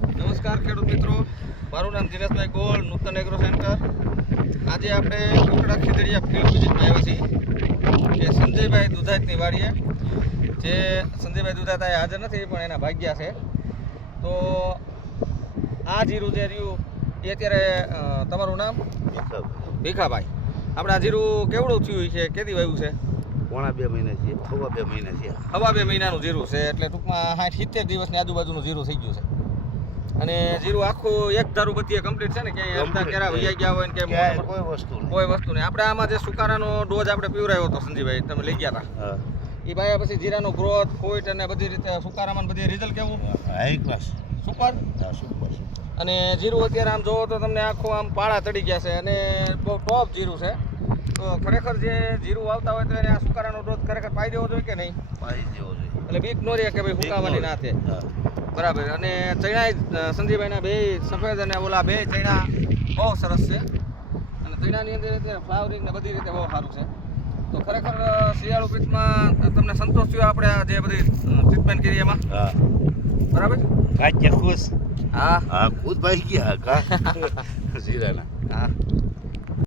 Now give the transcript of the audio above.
નમસ્કાર ખેડૂત મિત્રો, મારું નામ દિનેશભાઈ ગોળ, નૂતન એગ્રો સેન્ટર. આજે આપણે કોટડા ખીદડીયા ફિલ્ડ વિઝિટમાં આવ્યા છીએ કે સંજયભાઈ દુધાતની વાડીએ. જે સંજયભાઈ દુધાત આ હાજર નથી પણ એના ભાગ્યા છે. તો આ જીરું જે રહ્યું એ અત્યારે તમારું નામ ભીખાભાઈ. આપણે આ જીરું કેવડું થયું છે, કેદી વાવ્યું છે? પોણા 2 મહિના છે, સવા 2 મહિના છે. સવા 2 મહિનાનું જીરું છે, એટલે ટૂંકમાં 60-70 દિવસની આજુબાજુનું જીરું થઈ ગયું છે. અને જીરું આખું એક ધારું બધી કમ્પ્લીટ છે ને, ક્યાંય અડધા કેરા વૈયા ગયા હોય ને કે કોઈ વસ્તુ નહીં. આપણે આમાં જે સુકારાનો ડોઝ આપણે પીવરાયો હતો સંજીભાઈ, તમે લઈ ગયા હતા એ ભાઈ, પછી જીરાનો ગ્રોથ ફોઈટ અને બધી રીતે સુકારામાં બધી રિઝલ્ટ કેવું? High class super. સુપર. અને જીરું અત્યારે આમ જોવો તો તમને આખું આમ પાળા ચડી ગયા છે અને બહુ ટોપ જીરું છે. તો ખરેખર જે જીરું વાવતા હોય તો એને આ સુકારાનો ડોઝ ખરેખર પાઈ દેવો જોઈએ કે નહીં? પાઈ દેવો જોઈએ. એટલે બીક નો રહે કે ભાઈ સુકાવાની ના છે. બરાબર. અને ચણા સંજીભાઈના બે સફેદ અને ઓલા બે ચણા બહુ સરસ છે. અને ચણાની અંદર અત્યારે ફ્લાવરિંગ ને બધી રીતે બહુ સારું છે. તો ખરેખર શિયાળુ પીકમાં તમને સંતોષ થયો આપણે આ જે બધી ટ્રીટમેન્ટ કરી એમાં? હા. બરાબર. કાચ્યા ખુશ. હા હા, ખુદ ભાઈ ગયા કા જીરાના. હા.